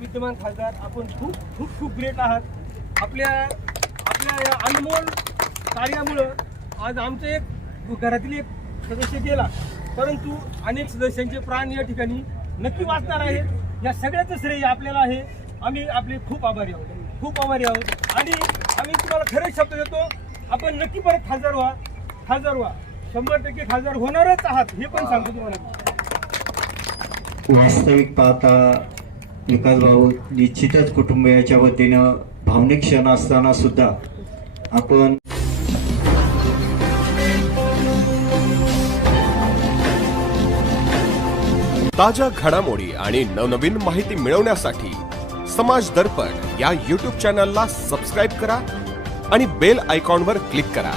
विद्यमान खासदार आपण खूप खूप खूप ग्रेट आहात। आपल्या या अनमोल कार्यामुळं आज आमचे एक घरातील एक सदस्य गेला, परंतु अनेक सदस्यांचे प्राण या ठिकाणी नक्की वाचणार आहेत। या सगळ्याचं श्रेय आपल्याला आहे। आम्ही आपले खूप आभारी आहोत, खूप आभारी आहोत आणि आम्ही तुम्हाला खरे शब्द देतो, आपण नक्की परत खासदार व्हा, 100% खासदार होणारच आहात, हे पण सांगतो तुम्हाला। वास्तविक पाहता विकास भाऊ निश्चितच कुटुंबियाच्या वतीनं भावनिक क्षण असताना सुद्धा आपण ताज्या घडामोडी आणि नवनवीन माहिती मिळवण्यासाठी समाज दर्पण या YouTube चॅनलला सबस्क्राइब करा आणि बेल आयकॉनवर क्लिक करा।